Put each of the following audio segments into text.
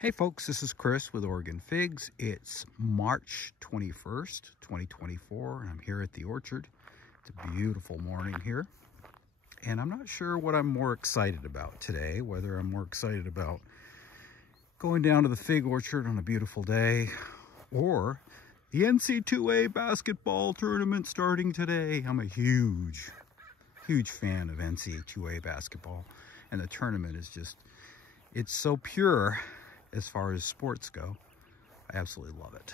Hey folks, this is Chris with Oregon Figs. It's March 21st, 2024, and I'm here at the orchard. It's a beautiful morning here, and I'm not sure what I'm more excited about today, whether I'm more excited about going down to the fig orchard on a beautiful day, or the NC2A basketball tournament starting today. I'm a huge fan of NC2A basketball, and the tournament is just, it's so pure. As far as sports go, I absolutely love it.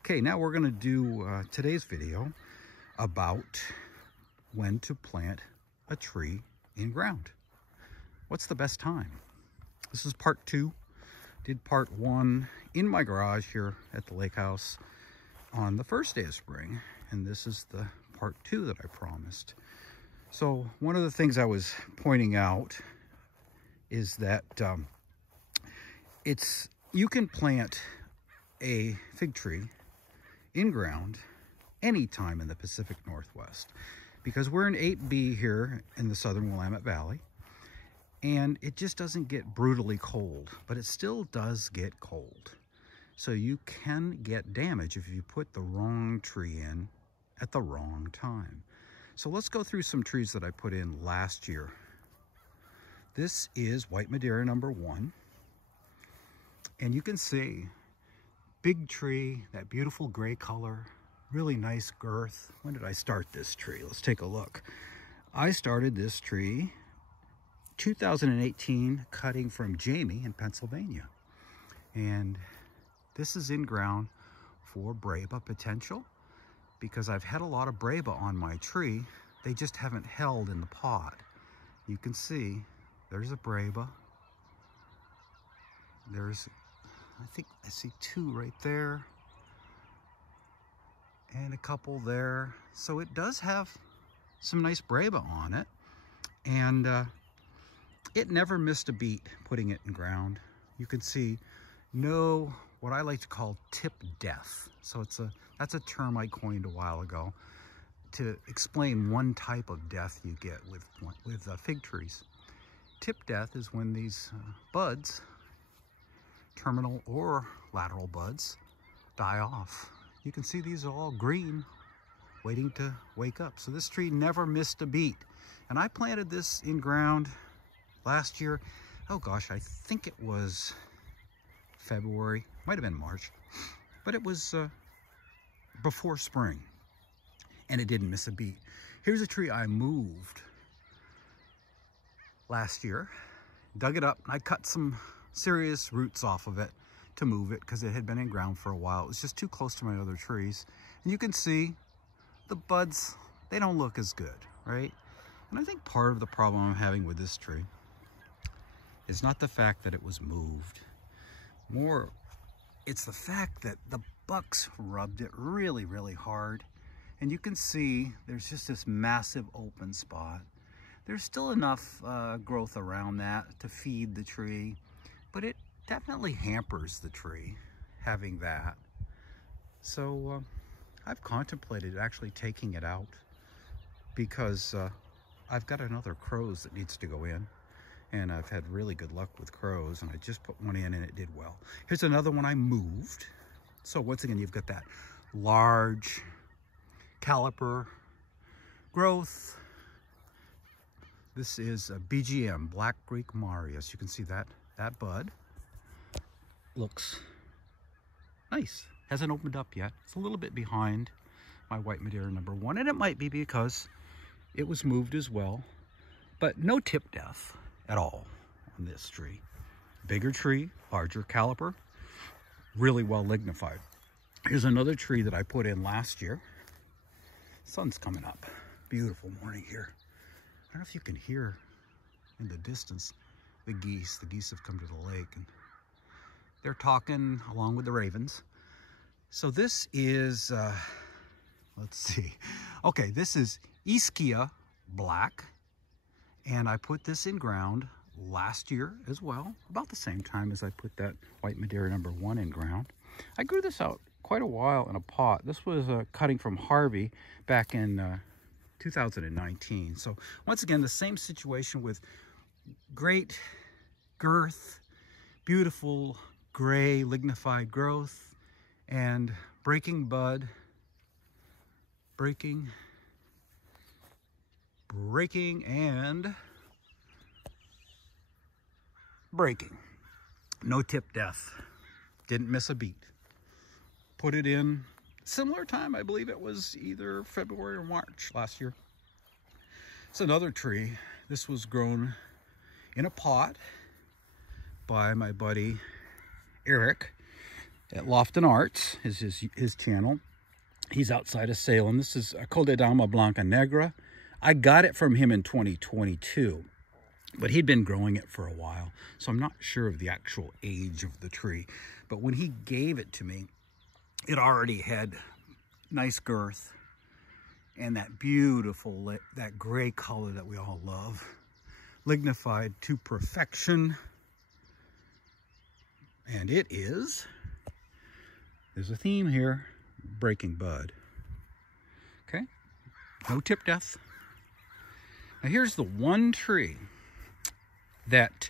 Okay, now we're going to do today's video about when to plant a tree in ground. What's the best time? This is part 2. Did part 1 in my garage here at the lake house on the first day of spring, and this is the part 2 that I promised. So one of the things I was pointing out is that you can plant a fig tree in ground anytime in the Pacific Northwest, because we're in 8B here in the southern Willamette Valley, and it just doesn't get brutally cold, but it still does get cold. So you can get damage if you put the wrong tree in at the wrong time. So let's go through some trees that I put in last year. This is White Madeira number 1. And you can see, big tree, that beautiful gray color, really nice girth. When did I start this tree? Let's take a look. I started this tree 2018, cutting from Jamie in Pennsylvania. And this is in ground for Breba potential, because I've had a lot of Breba on my tree. They just haven't held in the pot. You can see, there's a Breba. I think I see 2 right there, and a couple there. So it does have some nice Breba on it, and it never missed a beat putting it in ground. You can see no, what I like to call tip death. So that's a term I coined a while ago to explain one type of death you get with fig trees. Tip death is when these buds, terminal or lateral buds, die off. You can see these are all green, waiting to wake up. So this tree never missed a beat. And I planted this in ground last year. Oh gosh, I think it was February, might have been March, but it was before spring, and it didn't miss a beat. Here's a tree I moved last year, dug it up, and I cut some serious roots off of it to move it because it had been in ground for a while. It was just too close to my other trees. And you can see the buds, they don't look as good, right? And I think part of the problem I'm having with this tree is not the fact that it was moved. More, it's the fact that the bucks rubbed it really, really hard. And you can see there's just this massive open spot. There's still enough growth around that to feed the tree, but it definitely hampers the tree having that. So I've contemplated actually taking it out, because I've got another crows that needs to go in, and I've had really good luck with crows, and I just put one in and it did well. Here's another one I moved. So once again, you've got that large caliper growth. This is a BGM, Black Greek Marius. You can see that bud looks nice. Hasn't opened up yet. It's a little bit behind my White Madeira number 1, and it might be because it was moved as well. But no tip death at all on this tree. Bigger tree, larger caliper, really well lignified. Here's another tree that I put in last year. Sun's coming up. Beautiful morning here. I don't know if you can hear in the distance the geese. The geese have come to the lake, and they're talking along with the ravens. So this is, let's see. Okay, this is Ischia Black, and I put this in ground last year as well, about the same time as I put that White Madeira number 1 in ground. I grew this out quite a while in a pot. This was a cutting from Harvey back in 2019. So once again, the same situation with great girth, beautiful gray lignified growth and breaking bud, breaking and breaking. No tip death. Didn't miss a beat. Put it in similar time, I believe it was either February or March last year. It's another tree. This was grown in a pot by my buddy Eric at Lofton Arts, his channel. He's outside of Salem. This is a Codedama Blanca Negra. I got it from him in 2022, but he'd been growing it for a while, so I'm not sure of the actual age of the tree. But when he gave it to me, it already had nice girth and that beautiful, that gray color that we all love. Lignified to perfection. And it is, there's a theme here, breaking bud. Okay, no tip death. Now here's the one tree that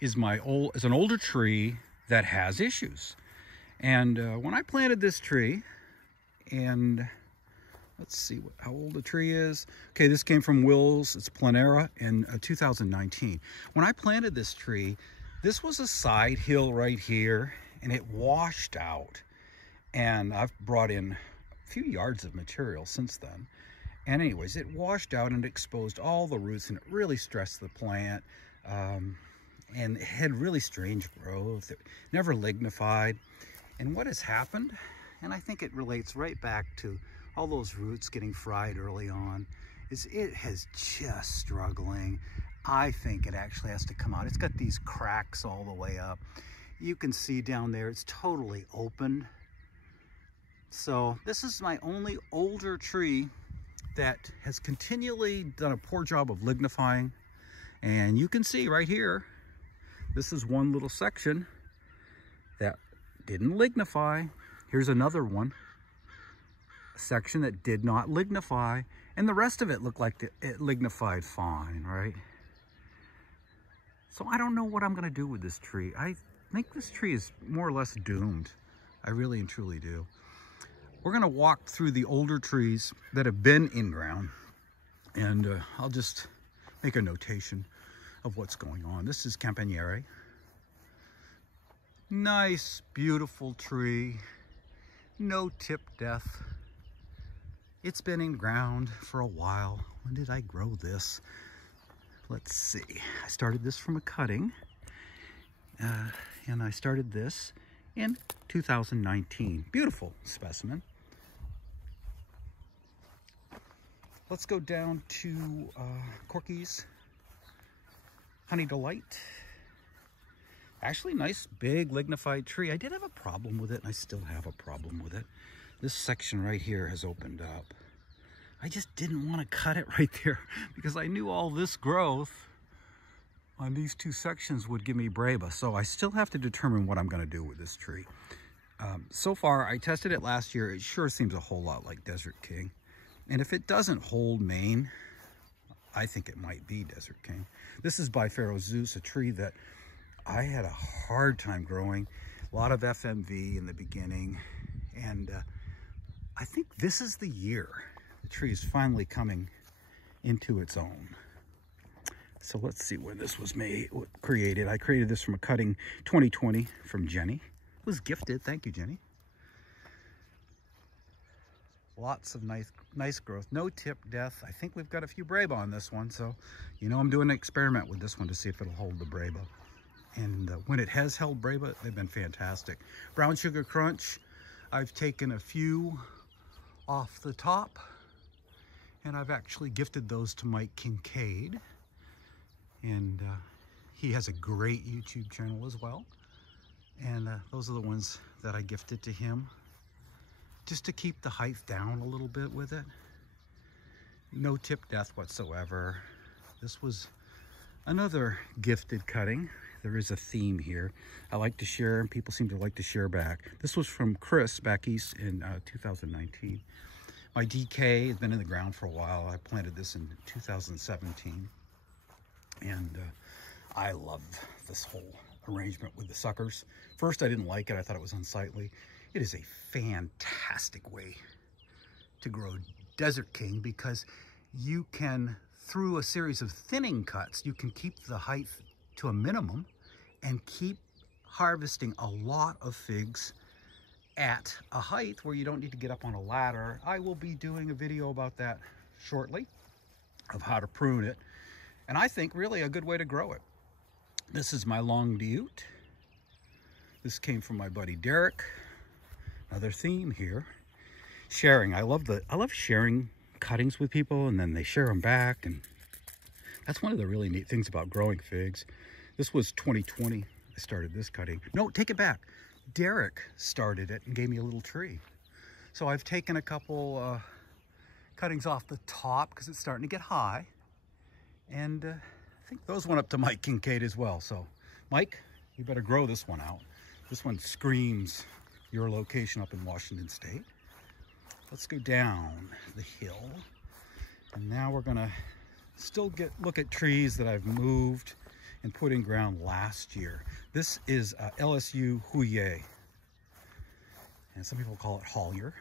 is an older tree that has issues. And when I planted this tree, and let's see how old the tree is. Okay, this came from Will's, it's Planera in 2019. When I planted this tree, this was a side hill right here, and it washed out. And I've brought in a few yards of material since then. And anyways, it washed out and exposed all the roots, and it really stressed the plant. And it had really strange growth. It never lignified. And what has happened, and I think it relates right back to all those roots getting fried early on, is it has just struggling. I think it actually has to come out. It's got these cracks all the way up. You can see down there, it's totally open. So this is my only older tree that has continually done a poor job of lignifying. And you can see right here, this is one little section that didn't lignify. Here's another one, a section that did not lignify, and the rest of it looked like it lignified fine, right? So I don't know what I'm gonna do with this tree. I think this tree is more or less doomed. I really and truly do. We're gonna walk through the older trees that have been in ground, and I'll just make a notation of what's going on. This is Campaniere. Nice, beautiful tree. No tip death. It's been in ground for a while. When did I grow this? Let's see. I started this from a cutting, and I started this in 2019. Beautiful specimen. Let's go down to Corky's Honey Delight. Actually, nice big lignified tree. I did have a problem with it, and I still have a problem with it. This section right here has opened up. I just didn't want to cut it right there because I knew all this growth on these two sections would give me Breba. So I still have to determine what I'm going to do with this tree. So far, I tested it last year. It sure seems a whole lot like Desert King. And if it doesn't hold Maine, I think it might be Desert King. This is by Pharaoh Zeus, a tree that I had a hard time growing. A lot of FMV in the beginning. And I think this is the year the tree is finally coming into its own. So let's see when this was created. I created this from a cutting 2020 from Jenny. It was gifted. Thank you, Jenny. Lots of nice growth. No tip death. I think we've got a few Breba on this one. So, you know, I'm doing an experiment with this one to see if it'll hold the Breba. And when it has held Breba, they've been fantastic. Brown Sugar Crunch, I've taken a few off the top, and I've actually gifted those to Mike Kincaid. And he has a great YouTube channel as well. And those are the ones that I gifted to him, just to keep the height down a little bit with it. No tip death whatsoever. This was another gifted cutting. There is a theme here. I like to share, and people seem to like to share back. This was from Chris back east in 2019. My DK has been in the ground for a while. I planted this in 2017. And I love this whole arrangement with the suckers. First, I didn't like it. I thought it was unsightly. It is a fantastic way to grow Desert King because you can, through a series of thinning cuts, you can keep the height to a minimum and keep harvesting a lot of figs at a height where you don't need to get up on a ladder. I will be doing a video about that shortly, of how to prune it, and I think really a good way to grow it. This is my long Diute. This came from my buddy Derek. Another theme here, sharing. I love sharing cuttings with people, and then they share them back, and that's one of the really neat things about growing figs. This was 2020 I started this cutting. No, take it back. Derek started it and gave me a little tree. So I've taken a couple cuttings off the top because it's starting to get high, and I think those went up to Mike Kincaid as well. So Mike, you better grow this one out. This one screams your location up in Washington State. Let's go down the hill, and now we're gonna still look at trees that I've moved and put in ground last year. This is LSU Huye, and some people call it Hollier.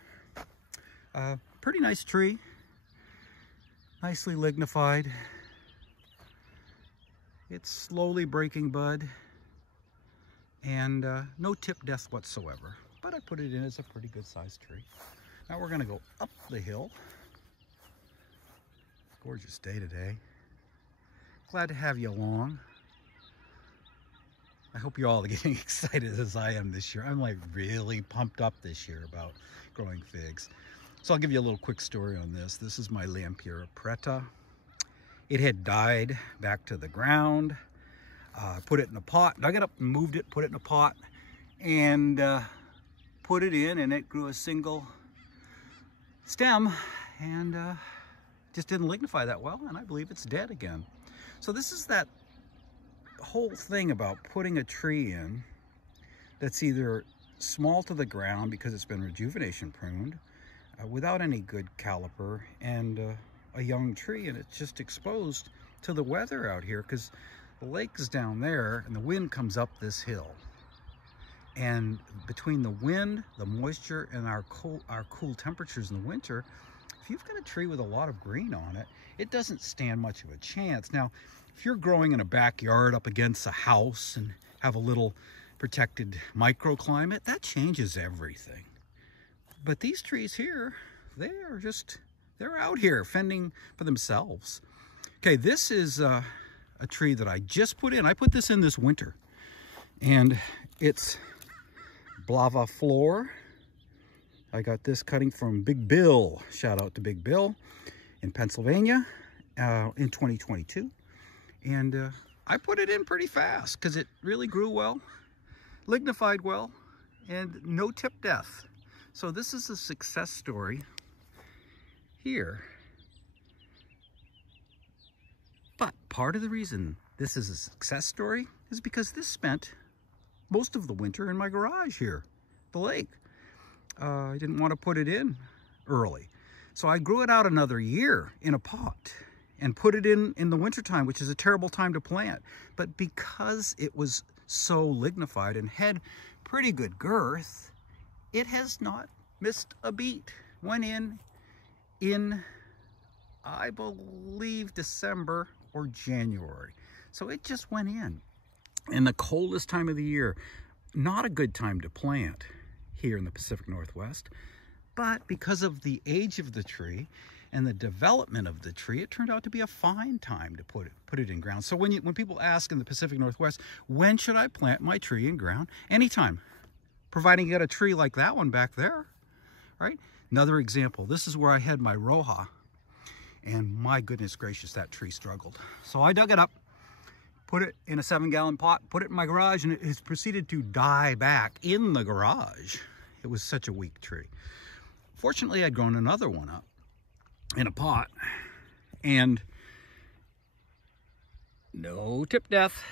Pretty nice tree, nicely lignified. It's slowly breaking bud, and no tip death whatsoever, but I put it in as a pretty good sized tree. Now we're gonna go up the hill. Gorgeous day today. Glad to have you along. I hope you're all getting excited as I am this year. I'm like really pumped up this year about growing figs. So I'll give you a little quick story on this. This is my Lampiera Preta. It had died back to the ground. Put it in a pot, dug it up and moved it, put it in a pot, and put it in, and it grew a single stem, and just didn't lignify that well, and I believe it's dead again. So this is that whole thing about putting a tree in that's either small to the ground because it's been rejuvenation pruned, without any good caliper, and a young tree, and it's just exposed to the weather out here because the lake is down there and the wind comes up this hill. And between the wind, the moisture, and our cool temperatures in the winter, if you've got a tree with a lot of green on it, it doesn't stand much of a chance. Now, if you're growing in a backyard up against a house and have a little protected microclimate, that changes everything. But these trees here, they're out here fending for themselves. Okay, this is a tree that I just put in. I put this in this winter, and it's Blava Flor. I got this cutting from Big Bill. Shout out to Big Bill in Pennsylvania in 2022. And I put it in pretty fast because it really grew well, lignified well, and no tip death. So this is a success story here. But part of the reason this is a success story is because this spent most of the winter in my garage here, the lake. I didn't want to put it in early. So I grew it out another year in a pot and put it in the wintertime, which is a terrible time to plant. But because it was so lignified and had pretty good girth, it has not missed a beat. Went in I believe December or January. So it just went in the coldest time of the year. Not a good time to plant here in the Pacific Northwest, but because of the age of the tree and the development of the tree, it turned out to be a fine time to put it in ground. So when people ask in the Pacific Northwest, when should I plant my tree in ground? Anytime, providing you got a tree like that one back there, right? Another example, this is where I had my Roja, and my goodness gracious, that tree struggled. So I dug it up, put it in a 7-gallon pot, put it in my garage, and it has proceeded to die back in the garage. It was such a weak tree. Fortunately, I'd grown another one up in a pot, and no tip death.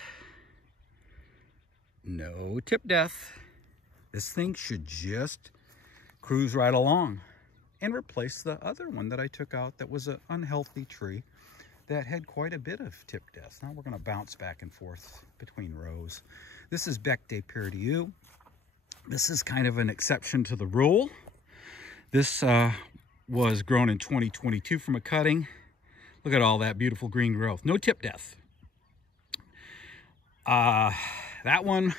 No tip death. This thing should just cruise right along and replace the other one that I took out that was an unhealthy tree that had quite a bit of tip death. Now we're going to bounce back and forth between rows. This is Bec des Perdus. This is kind of an exception to the rule. This was grown in 2022 from a cutting. Look at all that beautiful green growth. No tip death. That one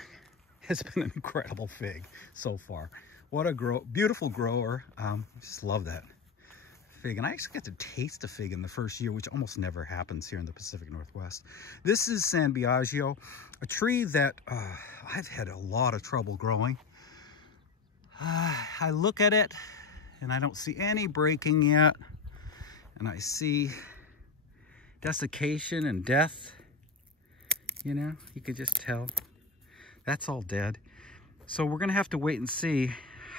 has been an incredible fig so far. What a beautiful grower. Just love that fig. And I actually got to taste a fig in the first year, which almost never happens here in the Pacific Northwest. This is San Biagio, a tree that I've had a lot of trouble growing. I look at it and I don't see any breaking yet. And I see desiccation and death. You know, you can just tell that's all dead. So we're gonna have to wait and see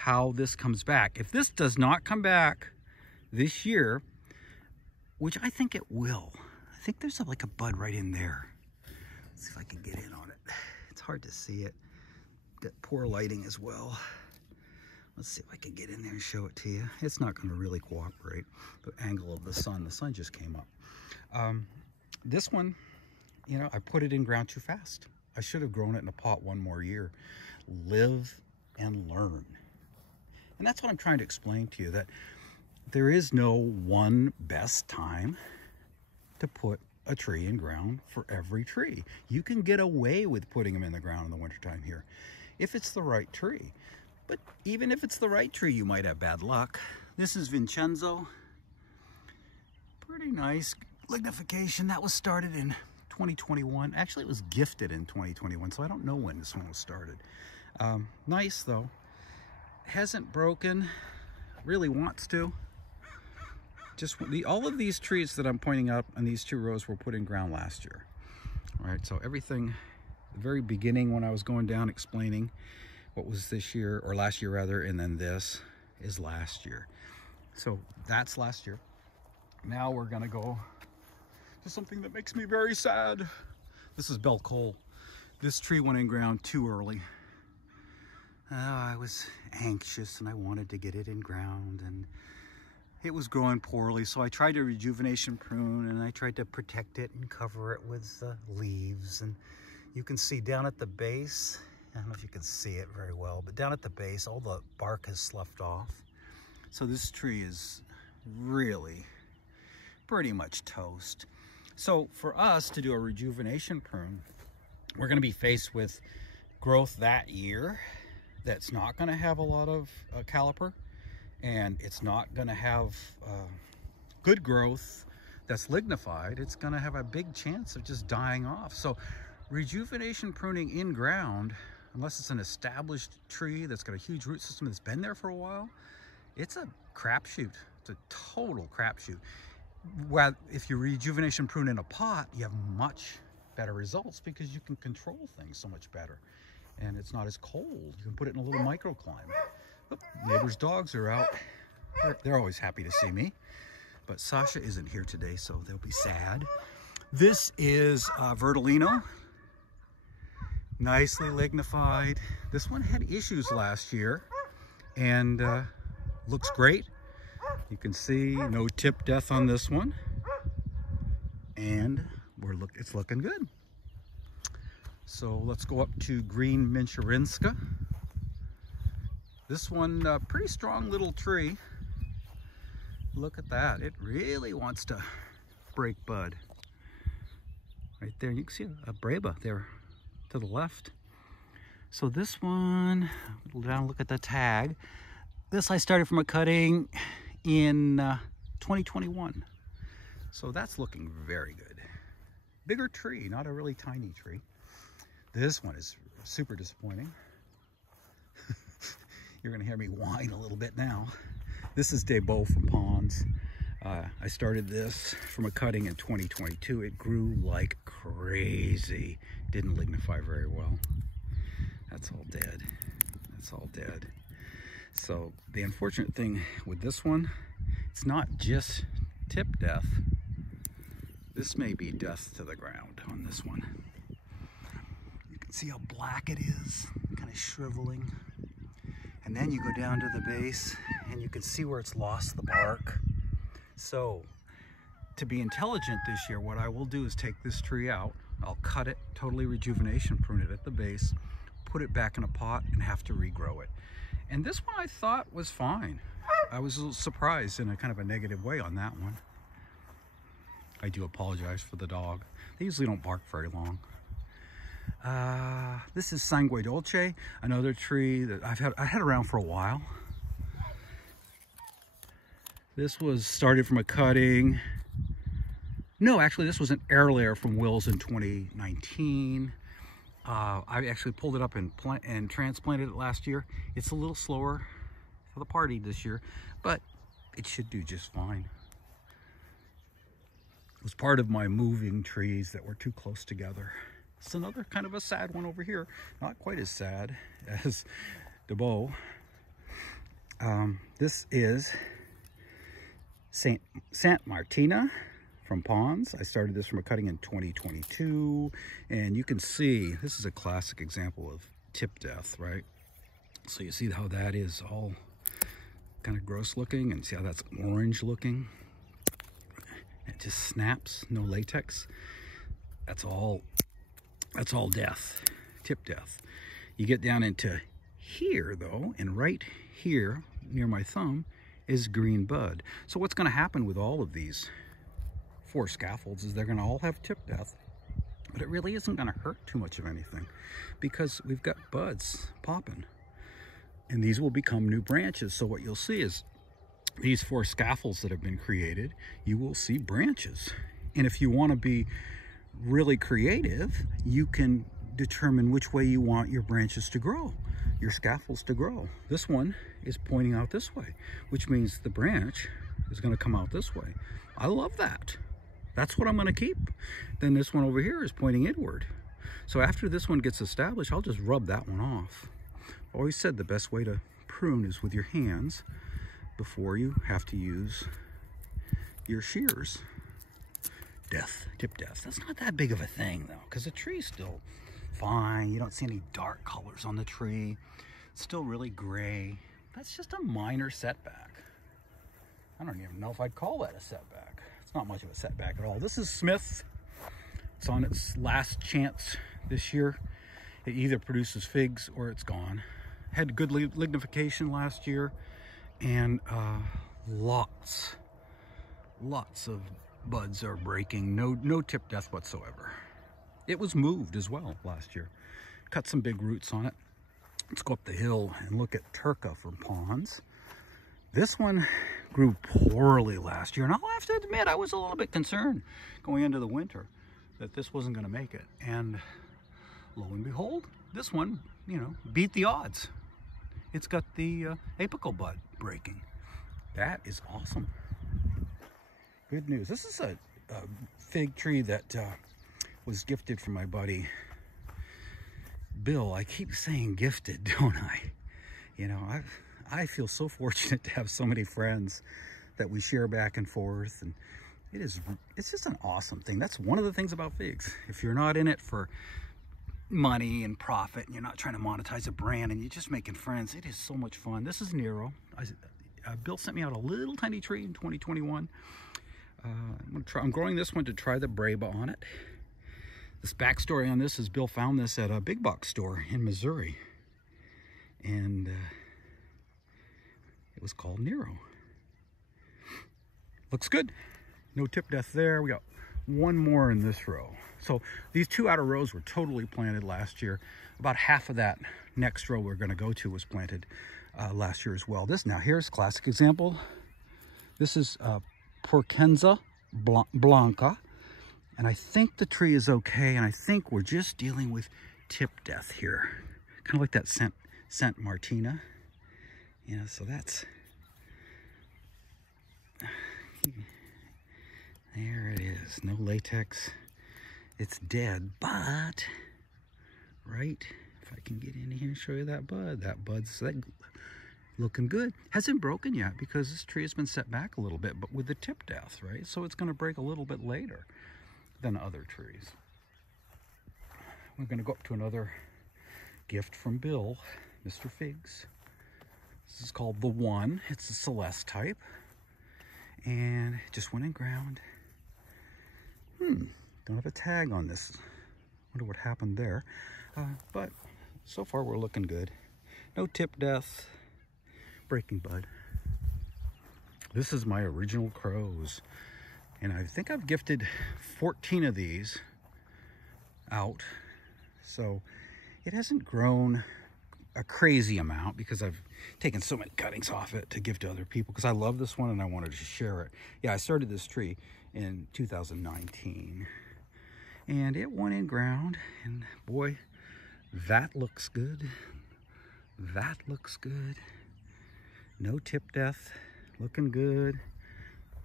how this comes back. If this does not come back this year, which I think it will. I think there's like a bud right in there. Let's see if I can get in on it. It's hard to see it. Got poor lighting as well. Let's see if I can get in there and show it to you. It's not gonna really cooperate. The angle of the sun just came up. This one, you know, I put it in ground too fast. I should have grown it in a pot one more year. Live and learn. And that's what I'm trying to explain to you, that there is no one best time to put a tree in ground for every tree. You can get away with putting them in the ground in the wintertime here if it's the right tree. But even if it's the right tree, you might have bad luck. This is Vincenzo. Pretty nice lignification. That was started in 2021. Actually, it was gifted in 2021, so I don't know when this one was started. Nice though. Hasn't broken. Really wants to. Just all of these trees that I'm pointing up and these 2 rows were put in ground last year. All right, so everything, the very beginning when I was going down explaining what was this year, or last year rather, and then this is last year. So that's last year. Now we're gonna go to something that makes me very sad. This is Belle Cole. This tree went in ground too early. I was anxious and I wanted to get it in ground, and it was growing poorly, so I tried to rejuvenation prune and I tried to protect it and cover it with leaves. And you can see down at the base, I don't know if you can see it very well, but down at the base, all the bark has sloughed off. So this tree is really pretty much toast. So for us to do a rejuvenation prune, we're gonna be faced with growth that year that's not gonna have a lot of caliper, and it's not gonna have good growth that's lignified. It's gonna have a big chance of just dying off. So rejuvenation pruning in ground, unless it's an established tree that's got a huge root system that's been there for a while, it's a crapshoot. It's a total crapshoot. Well, if you rejuvenation prune in a pot, you have much better results because you can control things so much better. And it's not as cold. You can put it in a little microclimate. Oop, neighbors' dogs are out. They're always happy to see me. But Sasha isn't here today, so they'll be sad. This is Verdolino. Nicely lignified. This one had issues last year and looks great. You can see no tip death on this one, and it's looking good. So let's go up to Green Minchurinska. This one, pretty strong little tree. Look at that. It really wants to break bud. Right there, you can see a Breba there to the left. So this one, down, look at the tag. This I started from a cutting in 2021. So that's looking very good. Bigger tree, not a really tiny tree. This one is super disappointing. You're gonna hear me whine a little bit now. This is Des Beaux from Ponds. I started this from a cutting in 2022. It grew like crazy. Didn't lignify very well. That's all dead. That's all dead. So the unfortunate thing with this one, it's not just tip death. This may be death to the ground on this one. You can see how black it is, kind of shriveling. And then you go down to the base and you can see where it's lost the bark. So to be intelligent this year, what I will do is take this tree out. I'll cut it, totally rejuvenation prune it at the base, put it back in a pot, and have to regrow it. And this one I thought was fine. I was a little surprised in a kind of a negative way on that one. I do apologize for the dog. They usually don't bark very long. This is Sangue Dolce, another tree that I had around for a while. This was started from a cutting. No, actually this was an air layer from Wills in 2019. I actually pulled it up and transplanted it last year. It's a little slower for the party this year, but it should do just fine. It was part of my moving trees that were too close together. It's another kind of a sad one over here. Not quite as sad as Debeau. This is Saint Martina from Pons. I started this from a cutting in 2022, and you can see this is a classic example of tip death, right? So you see how that is all kind of gross looking, and see how that's orange looking. It just snaps, no latex. That's all death, tip death. You get down into here though, and right here near my thumb is green bud. So what's going to happen with all of these 4 scaffolds is they're going to all have tip death, but it really isn't going to hurt too much of anything because we've got buds popping, and these will become new branches. So what you'll see is these 4 scaffolds that have been created, you will see branches. And if you want to be really creative, you can determine which way you want your branches to grow, your scaffolds to grow. This one is pointing out this way, which means the branch is going to come out this way. I love that. That's what I'm going to keep. Then this one over here is pointing inward. So after this one gets established, I'll just rub that one off. I've always said the best way to prune is with your hands before you have to use your shears. Death, tip death. That's not that big of a thing though, because the tree's still fine. You don't see any dark colors on the tree. It's still really gray. That's just a minor setback. I don't even know if I'd call that a setback. It's not much of a setback at all. This is Smith. It's on its last chance this year. It either produces figs or it's gone. Had good lignification last year, and lots of buds are breaking. No tip death whatsoever. It was moved as well last year. Cut some big roots on it. Let's go up the hill and look at Turca from Pons. This one grew poorly last year, and I'll have to admit I was a little bit concerned going into the winter that this wasn't going to make it. And lo and behold, this one, you know, beat the odds. It's got the apical bud breaking. That is awesome. Good news. This is a fig tree that was gifted from my buddy Bill. I keep saying gifted, don't I? You know, I feel so fortunate to have so many friends that we share back and forth, and it's just an awesome thing. That's one of the things about figs. If you're not in it for money and profit, and you're not trying to monetize a brand, and you're just making friends, it is so much fun. This is Nero. Bill sent me out a little tiny tree in 2021. I'm growing this one to try the Breba on it. This backstory on this is Bill found this at a big box store in Missouri, and it was called Nero. Looks good. No tip death there. We got one more in this row. So these 2 outer rows were totally planted last year. About half of that next row we're going to go to was planted last year as well. Now here's a classic example. This is Porcenza Blanca, and I think the tree is okay, and I think we're just dealing with tip death here, kind of like that Saint Martina. You know, so that's there it is. No latex. It's dead, but right, if I can get in here and show you that bud's looking good. Hasn't broken yet because this tree has been set back a little bit, but with the tip death, right? So it's going to break a little bit later than other trees. We're going to go up to another gift from Bill, Mr. Figs. This is called The One. It's a Celeste type, and it just went in ground. Don't have a tag on this Wonder what happened there. But so far we're looking good. No tip death, breaking bud. This is my original crows. And I think I've gifted 14 of these out. So it hasn't grown a crazy amount because I've taken so many cuttings off it to give to other people because I love this one and I wanted to share it. Yeah, I started this tree in 2019 and it went in ground, and boy, that looks good. That looks good. No tip death, looking good.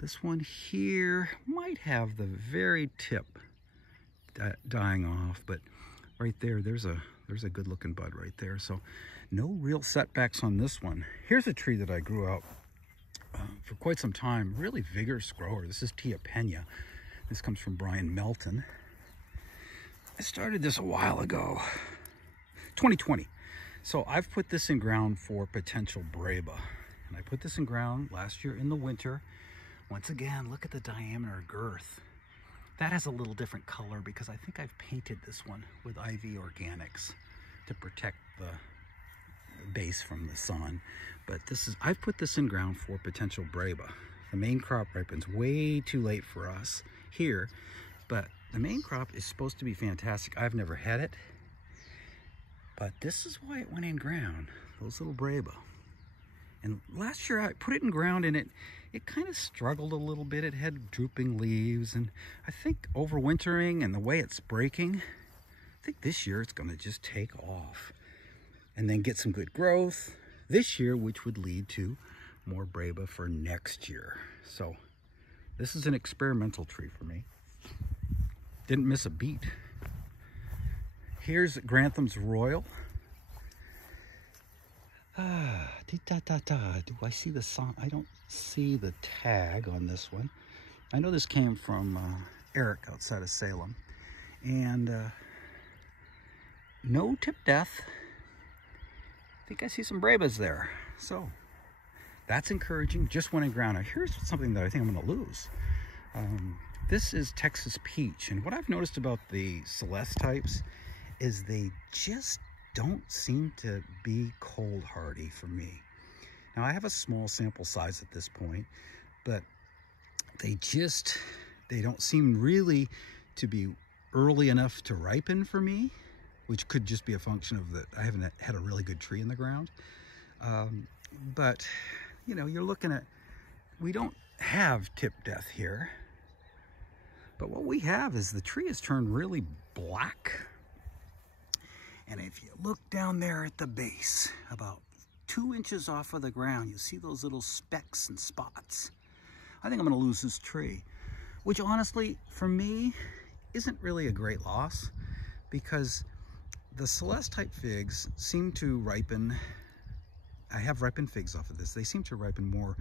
This one here might have the very tip dying off, but right there, there's a good looking bud right there. So no real setbacks on this one. Here's a tree that I grew out for quite some time. Really vigorous grower. This is Tia Pena. This comes from Brian Melton. I started this a while ago, 2020. So I've put this in ground for potential Breba. And I put this in ground last year in the winter. Once again, look at the diameter girth. That has a little different color because I think I've painted this one with IV Organics to protect the base from the sun. But I've put this in ground for potential Breba. The main crop ripens way too late for us here, but the main crop is supposed to be fantastic. I've never had it, but this is why it went in ground, those little Breba. And last year I put it in ground and it kind of struggled a little bit. It had drooping leaves, and I think overwintering and the way it's breaking, I think this year it's gonna just take off and then get some good growth this year, which would lead to more Breba for next year. So this is an experimental tree for me. Didn't miss a beat. Here's Grantham's Royal. Do I see the song? I don't see the tag on this one. I know this came from Eric outside of Salem. And no tip death. I think I see some Brebas there. So that's encouraging. Just went in ground. Now here's something that I think I'm going to lose. This is Texas Peach. And what I've noticed about the Celeste types is they just don't seem to be cold hardy for me. Now I have a small sample size at this point, but they don't seem really to be early enough to ripen for me, which could just be a function of that I haven't had a really good tree in the ground. But you know, you're looking at, we don't have tip death here, but what we have is the tree has turned really black. And if you look down there at the base, about 2 inches off of the ground, you see those little specks and spots. I think I'm going to lose this tree, which honestly, for me, isn't really a great loss because the Celeste type figs seem to ripen. I have ripened figs off of this. They seem to ripen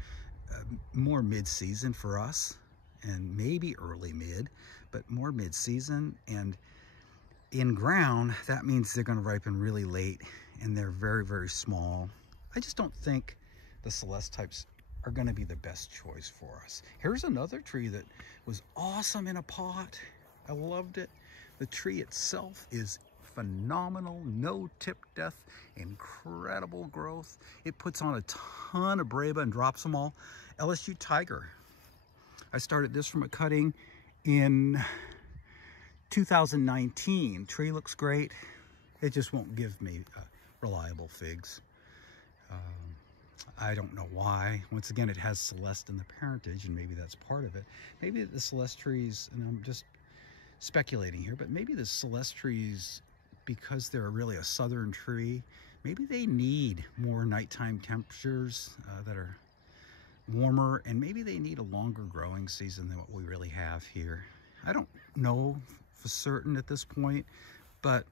more mid-season for us, and maybe early mid, but more mid-season. And in ground, that means they're going to ripen really late, and they're very, very small. I just don't think the Celeste types are going to be the best choice for us. Here's another tree that was awesome in a pot. I loved it. The tree itself is phenomenal. No tip death, incredible growth. It puts on a ton of Breba and drops them all. LSU Tiger. I started this from a cutting in 2019. Tree looks great. It just won't give me reliable figs. I don't know why. Once again, it has Celeste in the parentage, and maybe that's part of it. Maybe the Celeste trees, and I'm just speculating here, but maybe the Celeste trees, because they're really a southern tree, maybe they need more nighttime temperatures that are warmer, and maybe they need a longer growing season than what we really have here. I don't know for certain at this point, but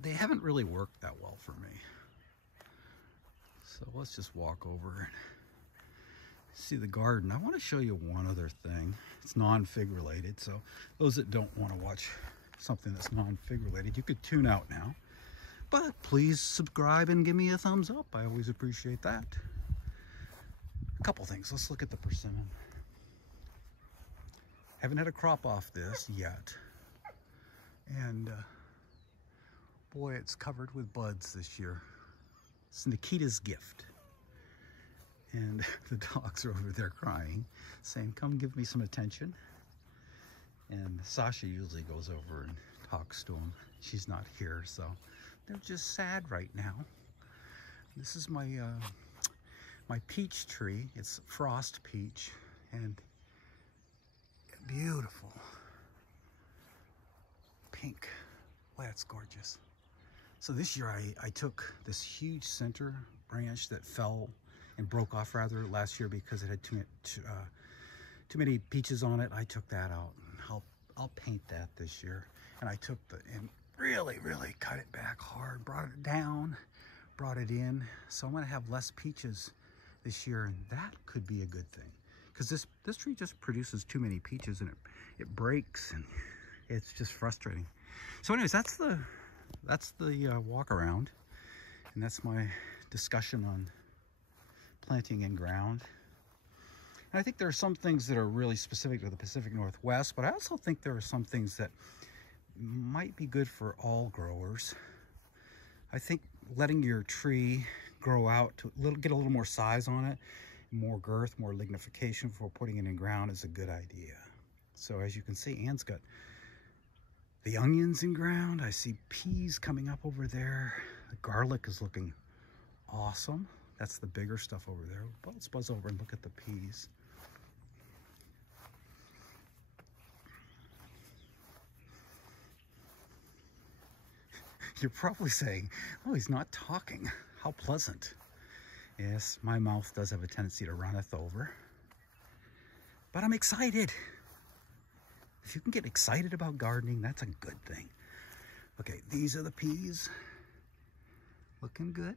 they haven't really worked that well for me. So let's just walk over and see the garden. I want to show you one other thing. It's non-fig related, so those that don't want to watch something that's non-fig related, you could tune out now. But please subscribe and give me a thumbs up. I always appreciate that. A couple things. Let's look at the persimmon. Haven't had a crop off this yet. And boy, it's covered with buds this year. It's Nikita's gift. And the dogs are over there crying, saying, come give me some attention. And Sasha usually goes over and talks to them. She's not here, so they're just sad right now. This is my my peach tree. It's frost peach, and beautiful pink. Boy, that's gorgeous. So this year I took this huge center branch that fell and broke off rather last year because it had too many peaches on it. I took that out, and I'll paint that this year. And I took and really cut it back hard, brought it down, brought it in. So I'm gonna have less peaches this year, and that could be a good thing, because this tree just produces too many peaches and it breaks, and it's just frustrating. So anyways, that's the walk around, and that's my discussion on planting in ground. And I think there are some things that are really specific to the Pacific Northwest, but I also think there are some things that might be good for all growers. I think letting your tree grow out to get a little more size on it, more girth, more lignification before putting it in ground is a good idea. So as you can see, Anne's got the onions in ground. I see peas coming up over there. The garlic is looking awesome. That's the bigger stuff over there. But let's buzz over and look at the peas. You're probably saying, oh, he's not talking. How pleasant. Yes, my mouth does have a tendency to runneth over. But I'm excited. If you can get excited about gardening, that's a good thing. Okay, these are the peas. Looking good.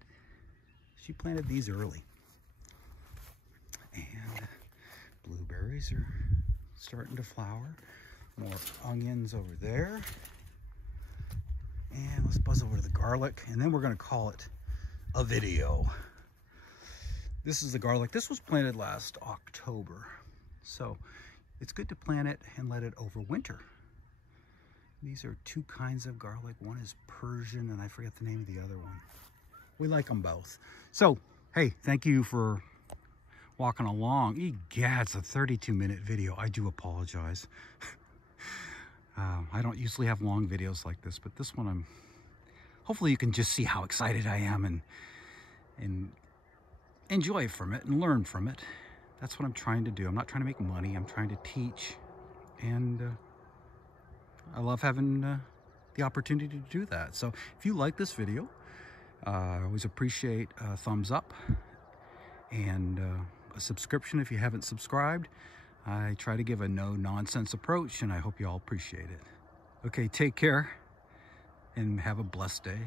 She planted these early. And blueberries are starting to flower. More onions over there. And let's buzz over to the garlic, and then we're going to call it a video. This is the garlic. This was planted last October. So it's good to plant it and let it overwinter. These are two kinds of garlic. One is Persian, and I forget the name of the other one. We like them both. So, hey, thank you for walking along. Egad, it's a 32-minute video. I do apologize. I don't usually have long videos like this, but this one hopefully you can just see how excited I am and enjoy from it and learn from it. That's what I'm trying to do. I'm not trying to make money. I'm trying to teach, and I love having the opportunity to do that. So if you like this video, I always appreciate a thumbs up and a subscription if you haven't subscribed. I try to give a no-nonsense approach, and I hope you all appreciate it. Okay, take care and have a blessed day.